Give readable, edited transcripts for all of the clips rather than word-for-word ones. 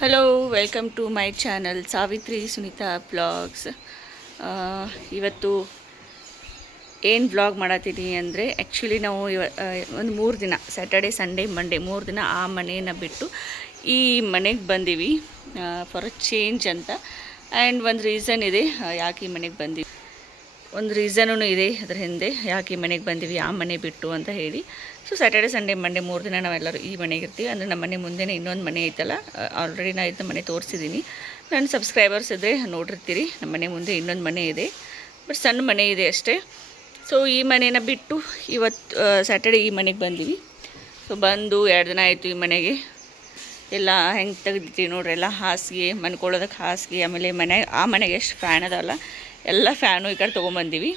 Hello welcome to my channel Savitri Sunita blogs. ಇವತ್ತು ಏನು blog ಮಾಡತ್ತೀನಿ ಅಂದರೆ ಆ್ಯಕ್ಚುಲಿ ನಾವು ಒಂದು 3 ದಿನ ಸ್ಯಾಟರ್ಡೆ ಸಂಡೇ ಮಂಡೇ 3 ದಿನ ಆ ಮನೇನ ಬಿಟ್ಟು ಈ ಮನೆಗೆ ಬಂದೀವಿ ಫಾರ್ ಅ ಚೇಂಜ್ ಅಂತ. ಆ್ಯಂಡ್ ಒಂದು ರೀಸನ್ ಇದೆ ಯಾಕೆ ಈ ಮನೆಗೆ ಬಂದೀವಿ, ಒಂದು ರೀಸನೂ ಇದೆ ಅದ್ರ ಹಿಂದೆ ಯಾಕೆ ಈ ಮನೆಗೆ ಬಂದೀವಿ ಆ ಮನೆ ಬಿಟ್ಟು ಅಂತ ಹೇಳಿ. ಸೊ ಸ್ಯಾಟರ್ಡೆ ಸಂಡೇ ಮಂಡೇ 3 ದಿನ ನಾವೆಲ್ಲರೂ ಈ ಮನೆಗೆ ಇರ್ತೀವಿ. ಅಂದರೆ ನಮ್ಮ ಮನೆ ಮುಂದೆನೇ ಇನ್ನೊಂದು ಮನೆ ಐತಲ್ಲ, ಆಲ್ರೆಡಿ ನಾನು ಇದನ್ನ ಮನೆ ತೋರಿಸಿದ್ದೀನಿ. ನನ್ನ ಸಬ್ಸ್ಕ್ರೈಬರ್ಸ್ ಇದ್ದರೆ ನೋಡಿರ್ತೀರಿ, ನಮ್ಮ ಮನೆ ಮುಂದೆ ಇನ್ನೊಂದು ಮನೆ ಇದೆ, ಬಟ್ ಸಣ್ಣ ಮನೆ ಇದೆ ಅಷ್ಟೇ. ಸೊ ಈ ಮನೇನ ಬಿಟ್ಟು ಇವತ್ತು ಸ್ಯಾಟರ್ಡೆ ಈ ಮನೆಗೆ ಬಂದೀವಿ. ಸೊ ಬಂದು 2 ದಿನ ಆಯಿತು. ಈ ಮನೆಗೆ ಎಲ್ಲ ಹೆಂಗೆ ತೆಗೆದಿರ್ತೀವಿ ನೋಡ್ರಿ, ಎಲ್ಲ ಹಾಸಿಗೆ, ಮನ್ಕೊಳ್ಳೋದಕ್ಕೆ ಹಾಸಿಗೆ, ಆಮೇಲೆ ಆ ಮನೆಗೆ ಎಷ್ಟು ಫ್ಯಾನ್ ಅದಲ್ಲ ಎಲ್ಲ ಫ್ಯಾನು ಈ ಕಡೆ ತೊಗೊಂಬಂದೀವಿ.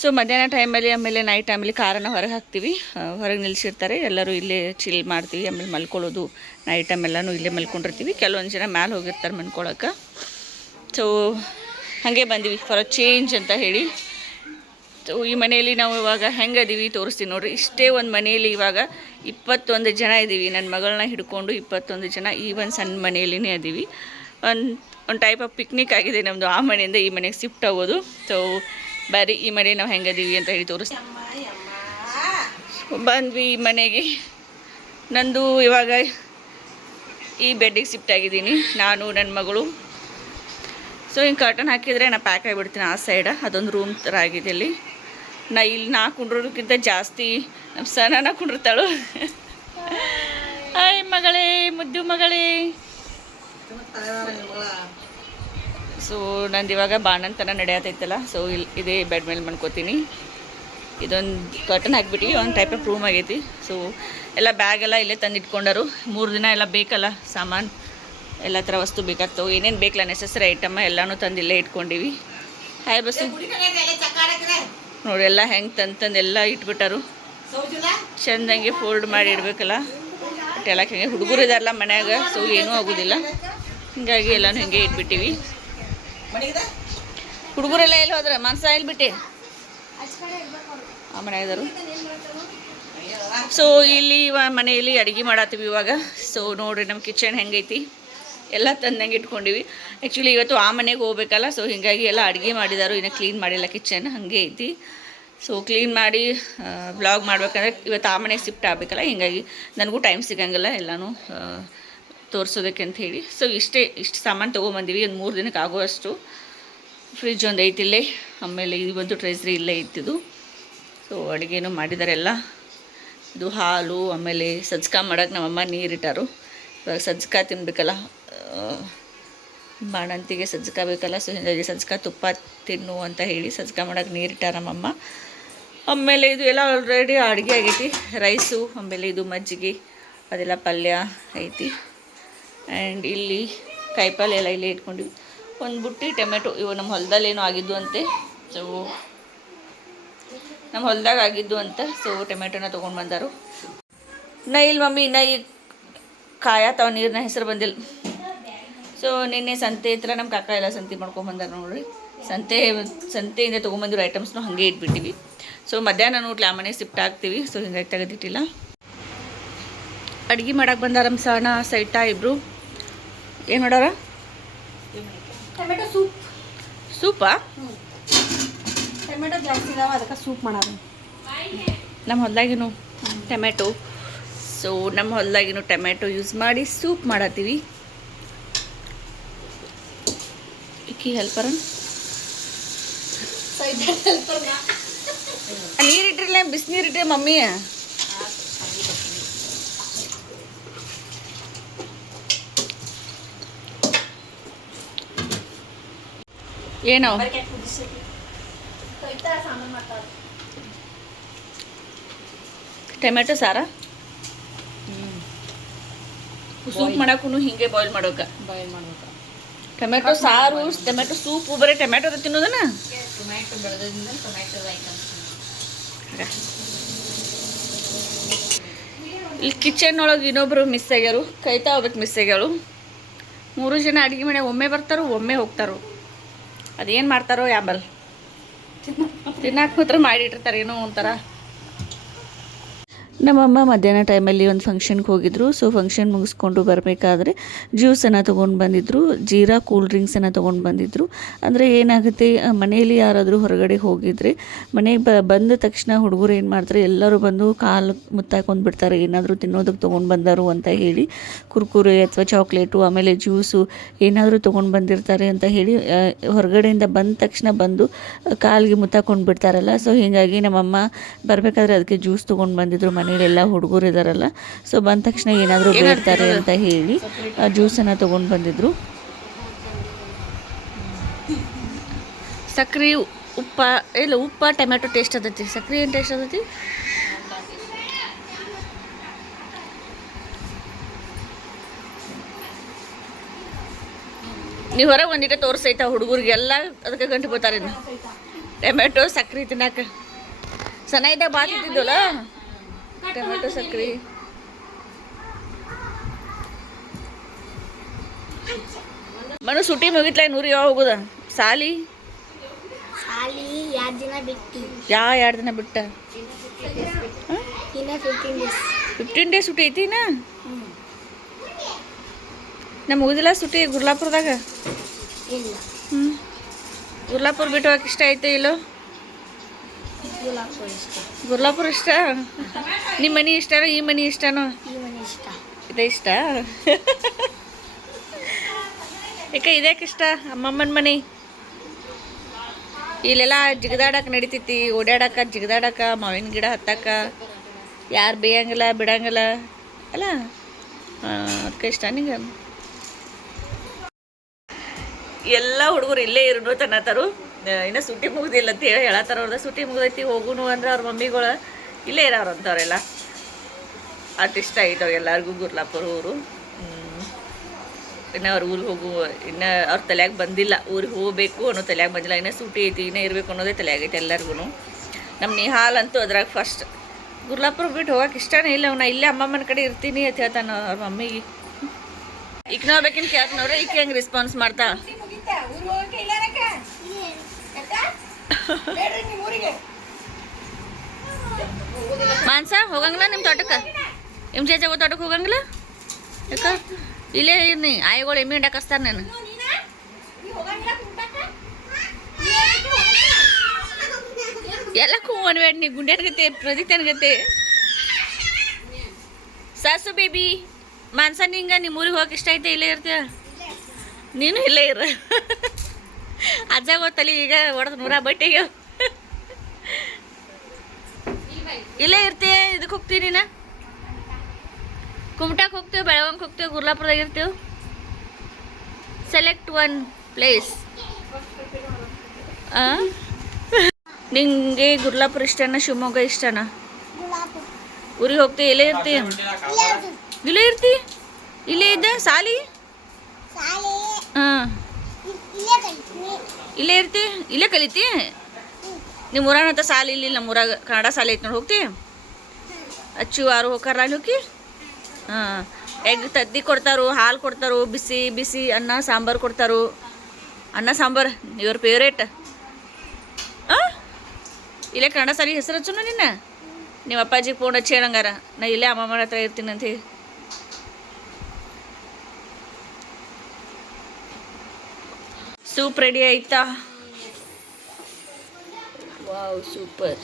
ಸೊ ಮಧ್ಯಾಹ್ನ ಟೈಮಲ್ಲಿ ಆಮೇಲೆ ನೈಟ್ ಟೈಮಲ್ಲಿ ಕಾರನ್ನು ಹೊರಗೆ ಹಾಕ್ತೀವಿ, ಹೊರಗೆ ನಿಲ್ಲಿಸಿರ್ತಾರೆ, ಎಲ್ಲರೂ ಇಲ್ಲೇ ಚಿಲ್ ಮಾಡ್ತೀವಿ. ಆಮೇಲೆ ಮಲ್ಕೊಳ್ಳೋದು ನೈಟ್ ಟೈಮ್ ಎಲ್ಲನೂ ಇಲ್ಲೇ ಮಲ್ಕೊಂಡಿರ್ತೀವಿ. ಕೆಲವೊಂದು ಜನ ಮ್ಯಾಲೆ ಹೋಗಿರ್ತಾರೆ ಮಲ್ಕೊಳಕ್ಕೆ. ಸೊ ಹಾಗೆ ಬಂದೀವಿ ಫಾರ್ ಅ ಚೇಂಜ್ ಅಂತ ಹೇಳಿ. ಸೊ ಈ ಮನೆಯಲ್ಲಿ ನಾವು ಇವಾಗ ಹೆಂಗೆ ಅದೀವಿ ತೋರಿಸ್ತೀವಿ ನೋಡಿರಿ. ಇಷ್ಟೇ ಒಂದು ಮನೆಯಲ್ಲಿ ಇವಾಗ 21 ಜನ ಇದ್ದೀವಿ. ನನ್ನ ಮಗಳನ್ನ ಹಿಡ್ಕೊಂಡು 21 ಜನ ಈ ಒಂದು ಸಣ್ಣ ಮನೆಯಲ್ಲಿನೇ ಅದೀವಿ. ಒಂದು ಟೈಪ್ ಆಫ್ ಪಿಕ್ನಿಕ್ ಆಗಿದೆ ನಮ್ಮದು, ಆ ಮನೆಯಿಂದ ಈ ಮನೆಗೆ ಶಿಫ್ಟ್ ಆಗೋದು. ಸೊ ಬರೀ ಈ ಮನೆ ನಾವು ಹೆಂಗದೀವಿ ಅಂತ ಹೇಳಿ ತೋರಿಸ್ತೀವಿ. ಬಂದ್ವಿ ಈ ಮನೆಗೆ. ನಂದು ಇವಾಗ ಈ ಬೆಡ್ಡಿಗೆ ಶಿಫ್ಟ್ ಆಗಿದ್ದೀನಿ, ನಾನು ನನ್ನ ಮಗಳು. ಸೊ ಹಿಂಗೆ ಕರ್ಟನ್ ಹಾಕಿದರೆ ನಾನು ಪ್ಯಾಕ್ ಆಗಿಬಿಡ್ತೀನಿ ಆ ಸೈಡ. ಅದೊಂದು ರೂಮ್ ಥರ ಆಗಿದೆ ಇಲ್ಲಿ. ಇಲ್ಲಿ ಕುಂಡ್ರೋದಕ್ಕಿಂತ ಜಾಸ್ತಿ ನಮ್ಮ ಸನ ಕುಂಡಿರ್ತಾಳು. ಹಾಯ್ ಮಗಳೇ, ಮುದ್ದು ಮಗಳೇ. ಸೊ ನಂದು ಇವಾಗ ಬಾಣಂತನ ನಡೆಯತೈತಲ್ಲ, ಸೊ ಇಲ್ಲಿ ಇದೇ ಬೆಡ್ ಮೇಲೆ ಮನ್ಕೋತೀನಿ. ಇದೊಂದು ಕರ್ಟನ್ ಹಾಕಿಬಿಟ್ಟು ಒಂದು ಟೈಪ್ ಆಫ್ ರೂಮ್ ಆಗೈತಿ. ಸೊ ಎಲ್ಲ ಬ್ಯಾಗೆಲ್ಲ ಇಲ್ಲೇ ತಂದು ಇಟ್ಕೊಂಡರು. 3 ದಿನ ಎಲ್ಲ ಬೇಕಲ್ಲ ಸಾಮಾನು, ಎಲ್ಲ ಥರ ವಸ್ತು ಬೇಕಾಗ್ತವೆ, ಏನೇನು ಬೇಕಲ್ಲ ನೆಸೆಸರಿ ಐಟಮ್ ಎಲ್ಲನೂ ತಂದು ಇಲ್ಲೇ ಇಟ್ಕೊಂಡಿವಿ. ಹಾಯ್ ಬಸ್ಸು ನೋಡಿ, ಎಲ್ಲ ಹೆಂಗೆ ತಂದು ಎಲ್ಲ ಇಟ್ಬಿಟ್ಟರು. ಚೆಂದಂಗೆ ಫೋಲ್ಡ್ ಮಾಡಿ ಇಡಬೇಕಲ್ಲ. ಬಟ್ ಎಲ್ಲ ಹೆಂಗೆ ಹುಡುಗರು ಇದಾರಲ್ಲ ಮನ್ಯಾಗ, ಸೊ ಏನೂ ಆಗೋದಿಲ್ಲ, ಹೀಗಾಗಿ ಎಲ್ಲನೂ ಹಿಂಗೆ ಇಟ್ಬಿಟ್ಟಿವಿ. ಹುಡುಗರೆಲ್ಲ ಎಲ್ಲಿ ಹೋದ್ರೆ ಮನ್ಸ ಎಲ್ಲಿ ಬಿಟ್ಟೆ ಆ ಮನೆಯಾದರು. ಸೊ ಇಲ್ಲಿ ಮನೆಯಲ್ಲಿ ಅಡುಗೆ ಮಾಡತ್ತೀವಿ ಇವಾಗ. ಸೊ ನೋಡಿರಿ ನಮ್ಮ ಕಿಚನ್ ಹೆಂಗೈತಿ, ಎಲ್ಲ ತಂದಂಗೆ ಇಟ್ಕೊಂಡಿವಿ. ಆ್ಯಕ್ಚುಲಿ ಇವತ್ತು ಆ ಮನೆಗೆ ಹೋಗ್ಬೇಕಲ್ಲ, ಸೊ ಹೀಗಾಗಿ ಎಲ್ಲ ಅಡುಗೆ ಮಾಡಿದಾರು, ಇನ್ನೂ ಕ್ಲೀನ್ ಮಾಡಿಲ್ಲ ಕಿಚನ್, ಹಾಗೆ ಐತಿ. ಸೊ ಕ್ಲೀನ್ ಮಾಡಿ ವ್ಲಾಗ್ ಮಾಡ್ಬೇಕಂದ್ರೆ ಇವತ್ತು ಆ ಮನೆಗೆ ಶಿಫ್ಟ್ ಆಗಬೇಕಲ್ಲ, ಹೀಗಾಗಿ ನನಗೂ ಟೈಮ್ ಸಿಗಂಗಿಲ್ಲ ಎಲ್ಲನೂ ತೋರಿಸೋದಕ್ಕೆ ಅಂತ ಹೇಳಿ. ಸೊ ಇಷ್ಟು ಸಾಮಾನು ತೊಗೊಂಬಂದಿವಿ, ಒಂದು 3 ದಿನಕ್ಕೆ ಆಗುವಷ್ಟು. ಫ್ರಿಜ್ ಒಂದು ಐತಿಲ್ಲೇ, ಆಮೇಲೆ ಇದು ಒಂದು ಟ್ರೆಸ್ರಿ ಇಲ್ಲೇ ಇತ್ತಿದ್ದು. ಸೊ ಅಡುಗೆನೂ ಮಾಡಿದ್ದಾರೆ ಎಲ್ಲ. ಇದು ಹಾಲು, ಆಮೇಲೆ ಸಜ್ಜಕ ಮಾಡೋಕೆ ನಮ್ಮಮ್ಮ ನೀರಿಟ್ಟಾರು. ಇವಾಗ ಸಜ್ಜಕ ತಿನ್ನಬೇಕಲ್ಲ, ಬಾಣಂತಿಗೆ ಸಜ್ಜಕ ಬೇಕಲ್ಲ, ಸೊ ಹೀಗಾಗಿ ಸಜ್ಜಕ ತುಪ್ಪ ತಿನ್ನು ಅಂತ ಹೇಳಿ ಸಜ್ಜಕ ಮಾಡೋಕೆ ನೀರಿಟ್ಟಾರ ನಮ್ಮಮ್ಮ. ಆಮೇಲೆ ಇದು ಎಲ್ಲ ಆಲ್ರೆಡಿ ಅಡುಗೆ ಆಗೈತಿ, ರೈಸು, ಆಮೇಲೆ ಇದು ಮಜ್ಜಿಗೆ, ಅದೆಲ್ಲ ಪಲ್ಯ ಐತಿ. ಆ್ಯಂಡ್ ಇಲ್ಲಿ ಕಾಯಿಪಲ್ಯ ಎಲ್ಲ ಇಲ್ಲೇ ಇಟ್ಕೊಂಡಿವಿ. ಒಂದು ಬುಟ್ಟಿ ಟೊಮೆಟೊ, ಇವು ನಮ್ಮ ಹೊಲದಲ್ಲೇನೋ ಆಗಿದ್ದು ಅಂತೆ. ಸೊ ನಮ್ಮ ಹೊಲದಾಗ ಆಗಿದ್ದು ಅಂತ, ಸೊ ಟೊಮೆಟೊನ ತೊಗೊಂಡು ಬಂದರು. ಇಲ್ಲ ಮಮ್ಮಿ, ಇನ್ನು ಈ ಕಾಯತಾವ ನೀರಿನ ಹೆಸರು ಬಂದಿಲ್ಲ. ಸೊ ನಿನ್ನೆ ಸಂತೆ ಹತ್ರ ನಮ್ಮ ಕಾಕ ಎಲ್ಲ ಸಂತೆ ಮಾಡ್ಕೊಂಬಂದಾರ ನೋಡ್ರಿ. ಸಂತೆಯಿಂದ ತೊಗೊಂಬಂದಿರೋ ಐಟಮ್ಸ್ನು ಹಾಗೆ ಇಟ್ಬಿಟ್ಟಿವಿ. ಸೊ ಮಧ್ಯಾಹ್ನ ನೋಡ್ಲಿ ಆ ಮನೆ ಶಿಫ್ಟ್ ಆಗ್ತೀವಿ. ಸೊ ಹಿಂಗಾಗಿ ತೆಗೆದಿಟ್ಟಿಲ್ಲ. ಅಡುಗೆ ಮಾಡಕ್ಕೆ ಬಂದಾರ ಸಣ್ಣ ಸೈಟ ಇಬ್ಬರು. ಏನು ಮಾಡೋರ? Tomato soup. ಸೂಪಾ? ಟೊಮೆಟೊ ಜಾಸ್ತಿ ಇದಾವೆ, ಅದಕ್ಕೆ ಸೂಪ್ ಮಾಡೋದು. ನಮ್ಮ ಹೊಲದಾಗಿನೂ ಟೊಮೆಟೊ. ಸೊ ನಮ್ಮ ಹೊಲದಾಗಿನೂ ಟೊಮೆಟೊ ಯೂಸ್ ಮಾಡಿ ಸೂಪ್ ಮಾಡತ್ತೀವಿ. ಈಕಿ ಹೆಲ್ಪರ ನೀರಿಟ್ರಿಲ್ಲ, ಬಿಸಿನೀರಿಟ್ರಿ ಮಮ್ಮಿ. ಏನೋ ಟೊಮೆಟೊ ಸಾರ ಸೂಪ್ ಮಾಡಕ್ಕೂ ಹಿಂಗೆ ಬಾಯ್ಲ್ ಮಾಡೋಕೆ ಟೊಮೆಟೊ ಸಾರು, ಟೊಮೆಟೊ ಸೂಪು, ಬರೀ ಟೊಮೆಟೊ ತಿನ್ನೋದನ್ನ. ಟೊಮೆಟೊ ಬೆಳೆದ್ರಿಂದ ಟೊಮೆಟೊ ಐಟಮ್ಸ್ ಇಲ್ಲಿ ಕಿಚನ್ ಒಳಗೆ ಇನ್ನೊಬ್ರು ಮಿಸ್ ಆಗ್ಯಾರು, ಕೈತಾ ಹೋಗ್ಬೇಕು ಮಿಸ್ ಆಗ್ಯಾಳು. 3 ಜನ ಅಡುಗೆ ಮನೆಗೆ ಒಮ್ಮೆ ಬರ್ತಾರೋ ಒಮ್ಮೆ ಹೋಗ್ತಾರೋ, ಅದೇನು ಮಾಡ್ತಾರೋ ಯಾಂಬಲ್. ತಿನ್ನಕ್ಕೆ ಮಾತ್ರ ಮಾಡಿಟ್ಟಿರ್ತಾರೆ ಏನೋ ಒಂಥರ. ನಮ್ಮಮ್ಮ ಮಧ್ಯಾಹ್ನ ಟೈಮಲ್ಲಿ ಒಂದು ಫಂಕ್ಷನ್ಗೆ ಹೋಗಿದ್ರು. ಸೊ ಫಂಕ್ಷನ್ ಮುಗಿಸ್ಕೊಂಡು ಬರಬೇಕಾದ್ರೆ ಜ್ಯೂಸನ್ನು ತೊಗೊಂಡು ಬಂದಿದ್ದರು, ಜೀರಾ ಕೂಲ್ ಡ್ರಿಂಕ್ಸನ್ನು ತೊಗೊಂಡು ಬಂದಿದ್ದರು. ಅಂದರೆ ಏನಾಗುತ್ತೆ, ಮನೆಯಲ್ಲಿ ಯಾರಾದರೂ ಹೊರಗಡೆ ಹೋಗಿದ್ರೆ ಮನೆಗೆ ಬಂದ ತಕ್ಷಣ ಹುಡುಗರು ಏನು ಮಾಡ್ತಾರೆ, ಎಲ್ಲರೂ ಬಂದು ಕಾಲು ಮುತ್ತಾಕೊಂಡು ಬಿಡ್ತಾರೆ, ಏನಾದರೂ ತಿನ್ನೋದಕ್ಕೆ ತೊಗೊಂಡು ಬಂದರು ಅಂತ ಹೇಳಿ. ಕುರ್ಕುರೆ ಅಥವಾ ಚಾಕ್ಲೇಟು ಆಮೇಲೆ ಜ್ಯೂಸು ಏನಾದರೂ ತೊಗೊಂಡು ಬಂದಿರ್ತಾರೆ ಅಂತ ಹೇಳಿ ಹೊರಗಡೆಯಿಂದ ಬಂದ ತಕ್ಷಣ ಬಂದು ಕಾಲಿಗೆ ಮುತ್ತಾಕೊಂಡು ಬಿಡ್ತಾರಲ್ಲ. ಸೊ ಹೀಗಾಗಿ ನಮ್ಮಮ್ಮ ಬರಬೇಕಾದ್ರೆ ಅದಕ್ಕೆ ಜ್ಯೂಸ್ ತೊಗೊಂಡು ಬಂದಿದ್ರು. ಮನೇಲೆಲ್ಲ ಹುಡುಗರು ಇದ್ದಾರಲ್ಲ, ಸೊ ಬಂದ ತಕ್ಷಣ ಏನಾದರೂ ಬೇಡ್ತಾರೆ ಅಂತ ಹೇಳಿ ಜ್ಯೂಸನ್ನು ತೊಗೊಂಡು ಬಂದಿದ್ರು. ಸಕ್ರೆ ಉಪ್ಪ ಇಲ್ಲ, ಉಪ್ಪ ಟೊಮ್ಯಾಟೊ ಟೇಸ್ಟ್ ಅದೈತಿ, ಸಕ್ರೆ ಏನು ಟೇಸ್ಟ್ ಅದೈತಿ? ನೀವು ಹೊರಗೆ ಒಂದಿಟ್ಟು ತೋರಿಸೈತ ಹುಡುಗರಿಗೆಲ್ಲ ಅದಕ್ಕೆ ಗಂಟು ಬರ್ತಾರೆ. ಟೊಮ್ಯಾಟೊ ಸಕ್ರೆ ತಿನ್ನಕ್ಕೆ ಸಣ್ಣ ಇದ್ದಾಗ ಭಾಳ ತಿಂತಿದ್ವಲ್ಲ ಟೊಮ್ಯಾಟೊ ಸಕ್ರೆ. ಮನು ಸುಟಿ ಮುಗಿತ್ಲ, ನೂರು ಯಾವ ಹೋಗುದ ಸಾಲಿ? 2 ದಿನ ಬಿಟ್ಟು. 2 ದಿನ ಬಿಟ್ಟ? 15 ಡೇಸ್ ಸುಟಿ ಐತಿ ನಾ. ನಮ್ಮ ಮುಗಿದಿಲ್ಲ ಸುಟಿ ಗುರ್ಲಾಪುರದಾಗ. ಇಲ್ಲ, ಗುರ್ಲಾಪುರ ಬಿಟ್ಟು ಹೋಗಕ್ಕೆ ಇಷ್ಟ ಐತೆ ಇಲ್ಲೋ? ಗುರ್ಲಾಪುರ ಇಷ್ಟ. ನಿಮ್ಮ ಮನೆ ಇಷ್ಟನೋ ಈ ಮನೆ ಇಷ್ಟನೋ? ಈ ಮನೆ ಇಷ್ಟ. ಇದೇ ಇಷ್ಟ. ಯಾಕೆ ಇದ್ಯಾಕೆ ಇಷ್ಟ? ಅಮ್ಮಮ್ಮನ ಮನೆ ಇಲ್ಲೆಲ್ಲ ಜಿಗದಾಡಕ್ಕೆ ನಡಿತೈತಿ, ಓಡಾಡಕ್ಕೆ ಜಿಗದಾಡಕ್ಕೆ, ಮಾವಿನ ಗಿಡ ಹತ್ತಕ್ಕ, ಯಾರು ಬೇಯಂಗಿಲ್ಲ ಬಿಡಂಗಿಲ್ಲ ಅಲ್ಲ, ಅದಕ್ಕೆ ಇಷ್ಟ ನಿಂಗೆ. ಎಲ್ಲ ಹುಡುಗರು ಇಲ್ಲೇ ಇರೋನು ತನ್ನತ್ತಾರು, ಇನ್ನೂ ಸುಟಿ ಮುಗ್ದಿಲ್ಲ ಅಂತ ಹೇಳಿ ಹೇಳತ್ತಾರ. ಅವ್ರದ್ದು ಸುಟಿ ಮುಗ್ದೈತಿ ಹೋಗುನು ಅಂದ್ರೆ ಅವ್ರ ಮಮ್ಮಿಗಳು ಇಲ್ಲೇ ಇರೋರು ಅಂತವ್ರೆಲ್ಲ. ಅಷ್ಟು ಇಷ್ಟ ಐತವ್ ಎಲ್ಲರಿಗೂ ಗುರ್ಲಾಪುರ ಊರು. ಇನ್ನು ಅವ್ರ ಊರಿಗೆ ಇನ್ನು ಅವ್ರ ತಲೆಯಾಗ ಬಂದಿಲ್ಲ, ಊರಿಗೆ ಹೋಗಬೇಕು ಅನ್ನೋ ತಲೆಯಾಗ ಬಂದಿಲ್ಲ. ಇನ್ನೂ ಸೂಟಿ ಐತಿ, ಇನ್ನೂ ಇರಬೇಕು ಅನ್ನೋದೇ ತಲೆಯಾಗೈತೆ ಎಲ್ಲರಿಗೂ. ನಮ್ಮ ನಿಹಾಲ್ ಅಂತೂ ಅದ್ರಾಗ ಫಸ್ಟ್. ಗುರ್ಲಾಪುರ ಬಿಟ್ಟು ಹೋಗಕ್ಕೆ ಇಷ್ಟನೇ ಇಲ್ಲ, ನಾ ಇಲ್ಲೇ ಅಮ್ಮಮ್ಮನ ಕಡೆ ಇರ್ತೀನಿ ಅಂತ ಹೇಳ್ತಾನೆ ಅವ್ರ ಮಮ್ಮಿಗೆ. ಈಗ ನಾವು ಬೇಕಿನ ಕೇಳ್ತಾನವ್ರೆ, ಈಕೆ ಹೆಂಗೆ ರೆಸ್ಪಾನ್ಸ್ ಮಾಡ್ತಾ? ಮಾನ್ಸ ಹೋಗಂಗಿಲ್ಲ ನಿಮ್ಮ ತೋಟಕ್ಕೆ? ನಿಮ್ಮ ಚೇಚೆ ತೋಟಕ್ಕೆ ಹೋಗಂಗಿಲ್ಲ? ಯಾಕ ಇಲ್ಲೇ ಇರ್ನಿ, ಆಯಿಗಳು ಎಮ್ಮೆ ಹಿಂಡಕ್ಕೆ ಹಚ್ತಾರೆ ನಾನು. ಎಲ್ಲ ಅನ್ಬೇಡ ನೀ, ಗುಂಡ್ಯಾನ್ಗತ್ತೆ ಪ್ರದೀತನ್ಗತ್ತೆ. ಸಾಸು ಬೇಬಿ ಮಾನ್ಸ, ನಿಂಗೆ ನಿಮ್ಮ ಊರಿಗೆ ಹೋಗಕ್ಕೆ ಇಷ್ಟ ಐತೆ? ಇಲ್ಲೇ ಇರ್ತೀಯ ನೀನು? ಇಲ್ಲೇ ಇರ. ಅಜ್ಜ ಗೊತ್ತಲ್ಲಿ ಈಗ ಹೊಡೆದು 100 ಬಟ್ಟೆಗೆ. ಇಲ್ಲೇ ಇರ್ತೀಯ? ಇದಕ್ಕೆ ಹೋಗ್ತೀವಿ ನೀನು? ಕುಮಟಾಕ್ಕೆ ಹೋಗ್ತೇವೆ, ಬೆಳಗಾವಿಗೆ ಹೋಗ್ತೇವೆ, ಗುರ್ಲಾಪುರದಾಗ ಇರ್ತೇವೆ. Select one place. ನಿಂಗೆ ಗುರ್ಲಾಪುರ ಇಷ್ಟನಾ ಶಿವಮೊಗ್ಗ ಇಷ್ಟನಾ? ಊರಿಗೆ ಹೋಗ್ತೀವಿ. ಇಲ್ಲೇ ಇರ್ತೀಯ? ಇಲ್ಲೇ ಇರ್ತಿ? ಇಲ್ಲೇ ಇದ್ದ ಸಾಲಿ? ಹಾಂ, ಇಲ್ಲೇ ಇರ್ತಿ? ಇಲ್ಲೇ ಕಲಿತಿ? ನಿಮ್ಮ ಊರಾನಂತ ಸಾಲಿ ಇಲ್ಲಿ, ನಮ್ಮ ಊರಾಗ ಕನ್ನಡ ಸಾಲಿ ಐತೆ ನೋಡಿ, ಹೋಗ್ತಿ? ಅಚ್ಚು ಯಾರು ಹೋಗಾರ ಅಲ್ಲಿ ಹೋಗಿ? ಹಾಂ, ಎಗ್ ತತ್ತಿ ಕೊಡ್ತಾರೋ, ಹಾಲು ಕೊಡ್ತಾರೋ, ಬಿಸಿ ಬಿಸಿ ಅನ್ನ ಸಾಂಬಾರು ಕೊಡ್ತಾರೋ. ಅನ್ನ ಸಾಂಬಾರು ಯುವರ್ ಫೇವ್ರೇಟ್. ಹಾಂ, ಇಲ್ಲೇ ಕನ್ನಡ ಸಾಲಿ ಹೆಸರು ಹಚ್ಚು ನಿನ್ನ. ನಿಮ್ಮ ಅಪ್ಪಾಜಿಗೆ ಫೋನ್ ಹಚ್ಚಿ ಹೇಳಂಗಾರ, ನಾ ಇಲ್ಲೇ ಅಮ್ಮಮ್ಮನ ಹತ್ರ ಇರ್ತೀನಿ ಅಂತ ಹೇಳಿ. ಸೂಪ್ ರೆಡಿ ಆಯ್ತಾ? Wow, super.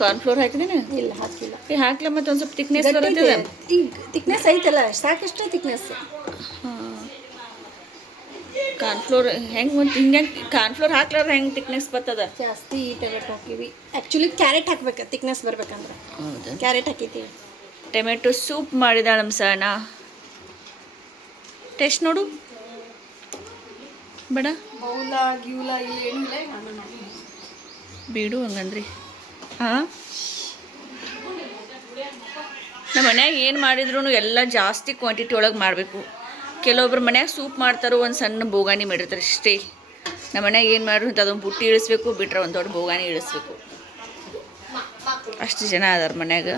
ಕಾರ್ನ್ಫ್ಲೋರ್ ಹಾಕಿದೇನೆ? ಇಲ್ಲ, ಹಾಕಿಲ್ಲ. ಹಾಕ್ಲ ಮತ್ತೆ ಒಂದು ಸ್ವಲ್ಪ ತಿಕ್ನೆಸ್ ಬರುತ್ತೆ. ಈಗ ತಿಕ್ನೆಸ್ ಐತಲ್ಲ, ಸಾಕಷ್ಟು ತಿಕ್ನೆಸ್. ಕಾರ್ನ್ಫ್ಲೋರ್ ಹೆಂಗೆ ಮತ್ತು ಹಿಂಗೆ ಕಾರ್ನ್ಫ್ಲೋರ್ ಹಾಕ್ಲಾರ್ದು ಹೆಂಗೆ ತಿಕ್ನೆಸ್ ಬರ್ತದ? ಜಾಸ್ತಿ ಟೊಮೆಟೊ ಹಾಕಿವಿ. ಆ್ಯಕ್ಚುಲಿ ಕ್ಯಾರೆಟ್ ಹಾಕ್ಬೇಕು ತಿಕ್ನೆಸ್ ಬರ್ಬೇಕಂದ್ರೆ. ಹೌದಾ? ಕ್ಯಾರೆಟ್ ಹಾಕಿದ್ದೀವಿ. ಟೊಮೆಟೊ ಸೂಪ್ ಮಾಡಿದಾಳ ನಮ್ಮ ಸಹನ. ಟೇಸ್ಟ್ ನೋಡು ಬೇಡ, ಬೌಲ ಗ್ಯೂಲ ಇಲ್ಲ, ಏನಿಲ್ಲ. ಬಿಡು ಹಂಗಂದ್ರಿ. ಹಾಂ, ನಮ್ಮ ಮನ್ಯಾಗ ಏನು ಮಾಡಿದ್ರು ಎಲ್ಲ ಜಾಸ್ತಿ ಕ್ವಾಂಟಿಟಿ ಒಳಗೆ ಮಾಡಬೇಕು. ಕೆಲವೊಬ್ರು ಮನ್ಯಾಗ ಸೂಪ್ ಮಾಡ್ತಾರೋ, ಒಂದು ಸಣ್ಣ ಬೋಗಾನಿ ಮಾಡಿರ್ತಾರೆ ಇಷ್ಟೇ. ನಮ್ಮ ಮನ್ಯಾಗ ಏನು ಮಾಡ್ರು ಅಂತ ಅದೊಂದು ಬುಟ್ಟಿ ಇಳಿಸ್ಬೇಕು, ಬಿಟ್ರೆ ಒಂದು ದೊಡ್ಡ ಬೋಗಾನಿ ಇಳಿಸ್ಬೇಕು. ಅಷ್ಟು ಜನ ಅದಾರ ಮನ್ಯಾಗ.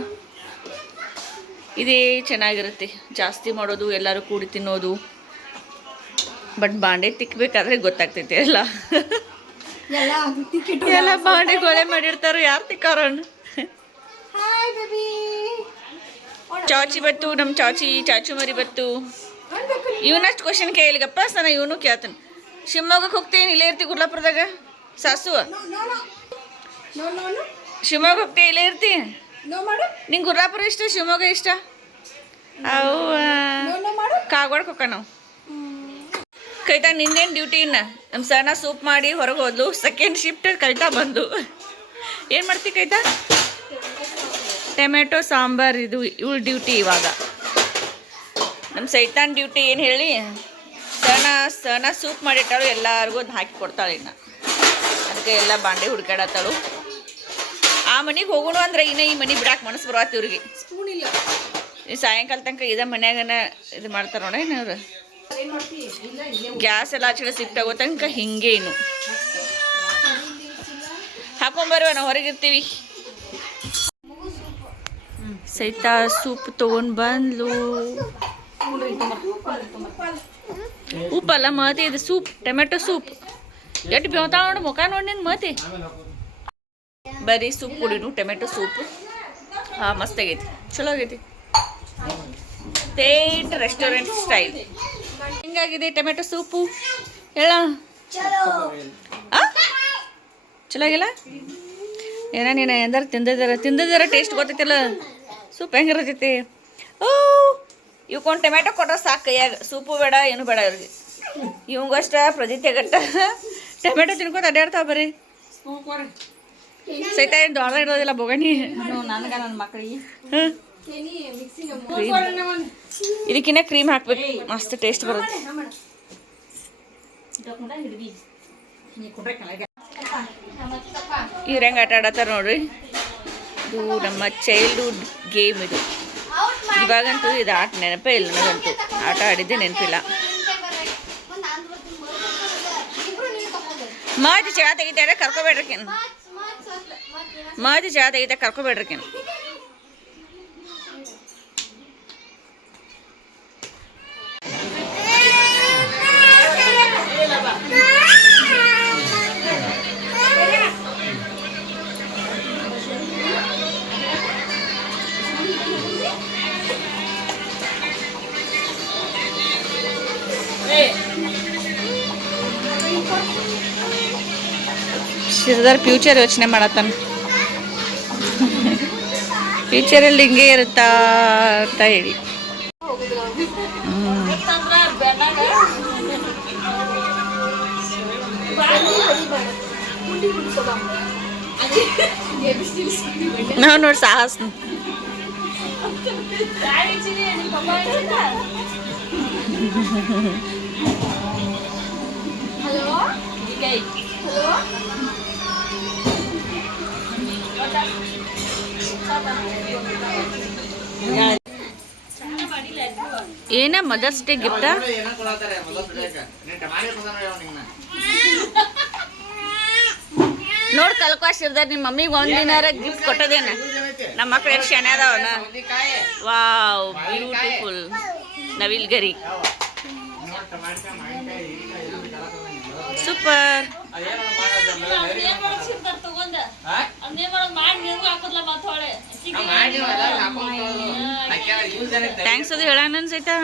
ಇದೇ ಚೆನ್ನಾಗಿರುತ್ತೆ, ಜಾಸ್ತಿ ಮಾಡೋದು, ಎಲ್ಲರೂ ಕೂಡಿ ತಿನ್ನೋದು. ಬಟ್ ಬಾಂಡೆ ತಿಕ್ಕಬೇಕಾದ್ರೆ ಗೊತ್ತಾಗ್ತೈತೆ ಎಲ್ಲ. ಎಲ್ಲ ಟಿಕೆಟ್ ಎಲ್ಲ ಬಾಂಡೆ ಗೋಳೆ ಮಾಡಿರ್ತಾರೆ ಯಾರು ತಿಕ್ಕಾರಣ್ಣ. ಹಾಯ್ ಬೇಬಿ ಚಾಚಿ ಬತ್ತು, ನಮ್ಮ ಚಾಚು ಮರಿ ಬತ್ತು. ಇವನಷ್ಟು ಕ್ವಶನ್ ಕೇಳಿಗಪ್ಪ ಸನ ಇವನು ಕೇಳ್ತಾನೆ. ಶಿವಮೊಗ್ಗಕ್ಕೆ ಹೋಗ್ತೀನಿ, ಇಲ್ಲೇ ಇರ್ತಿ ಗುರ್ಲಾಪುರದಾಗ ಸಾಸು. ಶಿವಮೊಗ್ಗ ಹೋಗ್ತಿ, ಇಲ್ಲೇ ಇರ್ತಿ. ನಿಂಗೆ ಗುರ್ಲಾಪುರ ಇಷ್ಟ, ಶಿವಮೊಗ್ಗ ಇಷ್ಟ? ಅವು ಕಾಗವಾಡಕ್ಕೆ ಹೋಗ ನಾವು. ಕೈತಾ ನಿಂದೇನು ಡ್ಯೂಟಿ ಇನ್ನ? ನಮ್ಮ ಸಣ್ಣ ಸೂಪ್ ಮಾಡಿ ಹೊರಗೆ ಹೋದ್ಲು. ಸೆಕೆಂಡ್ ಶಿಫ್ಟ್ ಕೈತಾ ಬಂದು ಏನು ಮಾಡ್ತಿ ಕೈತಾ? ಟೊಮೆಟೊ ಸಾಂಬಾರು. ಇದು ಇವಳು ಡ್ಯೂಟಿ ಇವಾಗ. ನಮ್ಮ ಸೈತಾನ್ ಡ್ಯೂಟಿ ಏನು ಹೇಳಿ, ಸಣ್ಣ ಸೂಪ್ ಮಾಡಿಟ್ಟಾಳು, ಎಲ್ಲರಿಗೂ ಅದು ಹಾಕಿ ಕೊಡ್ತಾಳೆ. ಇನ್ನು ಅದಕ್ಕೆ ಎಲ್ಲ ಬಾಂಡೆ ಹುಡ್ಕಾಡತ್ತಾಳು. ಆ ಮನೆಗೆ ಹೋಗೋಣ ಅಂದ್ರೆ ಇನ್ನು ಈ ಮನೆ ಬಿಡಾಕೆ ಮನಸ್ಸು ಬರತ್ತೆ ಇವ್ರಿಗೆ. ಸ್ಪೂನ್ ಇಲ್ಲ. ಈ ಸಾಯಂಕಾಲ ತನಕ ಇದೇ ಮನ್ಯಾಗನ ಇದು ಮಾಡ್ತಾರೆ ನೋಡಿ ಇವ್ರು. ಗ್ಯಾಸ್ ಎಲ್ಲ ಆಚೆ ಸಿಕ್ತಾಗೋ ತನಕ ಹಿಂಗೆ ಇನ್ನು ಹಾಕೊಂಬರುವ ನಾವು ಹೊರಗಿರ್ತೀವಿ. ಸೈತಾ ಸೂಪ್ ತೊಗೊಂಡು ಬಂದ್ಲು. ಉಪ್ಪಲ್ಲ ಮತಿ ಇದು ಸೂಪ್, ಟೊಮೆಟೊ ಸೂಪ್. ಎಷ್ಟು ಬೇವ್ತಾವ ನೋಡಿ, ಮುಖ ನೋಡಿ ನಿನ್ನ ಮತಿ. ಬರೀ ಸೂಪ್ ಕುಡಿನು, ಟೊಮೆಟೊ ಸೂಪ್. ಹಾಂ ಮಸ್ತ್ ಆಗೈತಿ, ಚಲೋ ಆಗೈತಿ. ತೇಟ್ ರೆಸ್ಟೋರೆಂಟ್ ಸ್ಟೈಲ್. ಹೆಂಗಾಗಿದೆ ಟೊಮೆಟೊ ಸೂಪು ಹೇಳ? ಚಲೋ ಆಗಿಲ್ಲ? ಏನೋ ನೀನು ಎಂದಾರು ತಿಂದಿದ್ದಾರ ಟೇಸ್ಟ್ ಗೊತ್ತೈತಿಲ್ಲ ಸೂಪ್ ಹೆಂಗಿರ್ತೈತಿ. ಓ ಇವಕ್ಕೊಂದು ಟೊಮೆಟೊ ಕೊಟ್ರೆ ಸಾಕು ಕೈಯಾಗ. ಸೂಪು ಬೇಡ, ಏನು ಬೇಡ ಇವ್ರಿಗೆ. ಇವಂಗಷ್ಟ ಪ್ರಜಿತೆಗಟ್ಟ ಟೊಮೆಟೊ ತಿನ್ಕೋತ ಅಡ್ಡಾಡ್ತಾವ ಬರೀ. ಸೈತ ಏನು ದೊಡ್ಡ ಇರೋದಿಲ್ಲ ಬೋಗಣಿ ನನಗೆ ನನ್ನ ಮಕ್ಕಳಿಗೆ. ಇದಕ್ಕಿನ್ನ ಕ್ರೀಮ್ ಹಾಕ್ಬೇಕು, ಮಸ್ತ್ ಟೇಸ್ಟ್ ಬರುತ್ತೆ. ಇವ್ರು ಹೆಂಗೆ ಆಟ ಆಡತ್ತಾರ ನೋಡ್ರಿ. ಇದು ನಮ್ಮ ಚೈಲ್ಡ್ಹುಡ್ ಗೇಮ್. ಇದು ಇವಾಗಂತೂ ಇದು ಆಟ ನೆನಪೇ ಇಲ್ಲ ನನಗಂತೂ. ಆಟ ಆಡಿದ್ದೆ ನೆನಪಿಲ್ಲ. ಮಾತಿ ಚಾ ತೆಗಿತಾರೆ ಕರ್ಕೊಬೇಡ್ರಿಕೇನು. ಮಾತಿ ಚಾ ತೆಗಿತಾ ಕರ್ಕೊಬೇಡ್ರಿಕೇನು. ಶ್ರೀಧರ್ ಫ್ಯೂಚರ್ ಯೋಚನೆ ಮಾಡತ್ತಾನ. ಫ್ಯೂಚರಲ್ಲಿ ಹಿಂಗೆ ಇರುತ್ತಾ ಅಂತ ಹೇಳಿ. ನಾವು ನೋಡಿ ಸಾಹಸ. ಏನ ಮದರ್ಸ್ ಡೇ ಗಿಫ್ಟ? ನೋಡ್ ಕಲ್ಕೋಸಿರ್ದಾರ ನಿಮ್ಮ ಮಮ್ಮಿಗೆ ಒಂದಿನಾರ ಗಿಫ್ಟ್ ಕೊಟ್ಟದೇನ? ನಮ್ಮ ಮಕ್ಳು ಎಷ್ಟು ಶನೆ ಅದಾವನ. ವಾವ್ ಬ್ಯೂಟಿಫುಲ್ ನವಿಲ್ಗರಿ, ಸೂಪರ್. ಥ್ಯಾಂಕ್ಸ್ ಅದು ಹೇಳ ಅನ್ಸೈತಾ.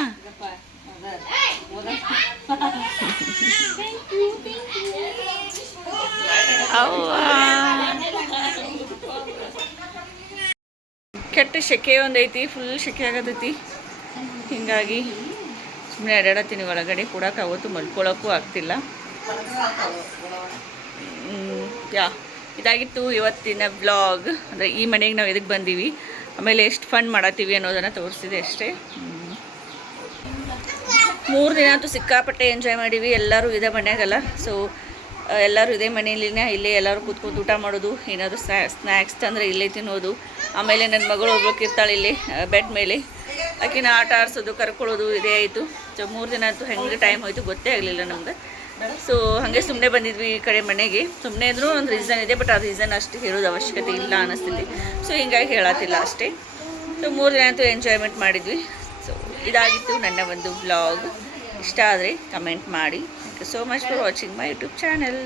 ಕೆಟ್ಟ ಸೆಕೆ ಒಂದೈತಿ, ಫುಲ್ ಸೆಕೆ ಆಗತೈತಿ. ಹಿಂಗಾಗಿ ಸುಮ್ಮನೆ ಅಡ್ಡಾಡತ್ತೀನಿ ಒಳಗಡೆ. ಕೂಡಕ್ಕಾಗೋತು, ಮಲ್ಕೊಳಕ್ಕೂ ಆಗ್ತಿಲ್ಲ. ಇದಾಗಿತ್ತು ಇವತ್ತಿನ ವ್ಲಾಗ್. ಅಂದರೆ ಈ ಮನೆಗೆ ನಾವು ಎದಕ್ಕೆ ಬಂದೀವಿ, ಆಮೇಲೆ ಎಷ್ಟು ಫನ್ ಮಾಡತ್ತೀವಿ ಅನ್ನೋದನ್ನು ತೋರಿಸಿದೆ ಅಷ್ಟೇ. 3 ದಿನ ಅಂತೂ ಸಿಕ್ಕಾಪಟ್ಟೆ ಎಂಜಾಯ್ ಮಾಡೀವಿ. ಎಲ್ಲರೂ ಇದೇ ಮನೆಯಾಗಲ್ಲ, ಸೊ ಎಲ್ಲರೂ ಇದೇ ಮನೆಯಲ್ಲಿನ ಇಲ್ಲೇ ಎಲ್ಲರೂ ಕೂತ್ಕೊಂಡು ಊಟ ಮಾಡೋದು, ಏನಾದರೂ ಸ್ನ್ಯಾಕ್ಸ್ ತಂದರೆ ಇಲ್ಲೇ ತಿನ್ನೋದು. ಆಮೇಲೆ ನನ್ನ ಮಗಳು ಹೋಗ್ಬೇಕಿರ್ತಾಳೆ ಇಲ್ಲಿ ಬೆಡ್ ಮೇಲೆ, ಆಕಿನ ಆಟ ಆಡಿಸೋದು, ಕರ್ಕೊಳ್ಳೋದು ಇದೇ ಆಯಿತು. ಸೊ 3 ದಿನ ಅಂತೂ ಹೆಂಗೆ ಟೈಮ್ ಹೋಯಿತು ಗೊತ್ತೇ ಆಗಲಿಲ್ಲ ನಮ್ಗೆ. ಸೊ ಹಾಗೆ ಸುಮ್ಮನೆ ಬಂದಿದ್ವಿ ಈ ಕಡೆ ಮನೆಗೆ. ಸುಮ್ಮನೆ ಇದ್ರೂ ಒಂದು ರೀಸನ್ ಇದೆ, ಬಟ್ ಆ ರೀಸನ್ ಅಷ್ಟು ಹೇಳೋದು ಅವಶ್ಯಕತೆ ಇಲ್ಲ ಅನ್ನಿಸ್ತಿದೆ. ಸೊ ಹಿಂಗಾಗಿ ಹೇಳತ್ತಿಲ್ಲ ಅಷ್ಟೇ. ಸೊ 3 ದಿನ ಅಂತೂ ಎಂಜಾಯ್ಮೆಂಟ್ ಮಾಡಿದ್ವಿ. ಸೊ ಇದಾಗಿತ್ತು ನನ್ನ ಒಂದು ವ್ಲಾಗ್. ಇಷ್ಟ ಆದರೆ ಕಮೆಂಟ್ ಮಾಡಿ. Thank you so much for watching my YouTube channel.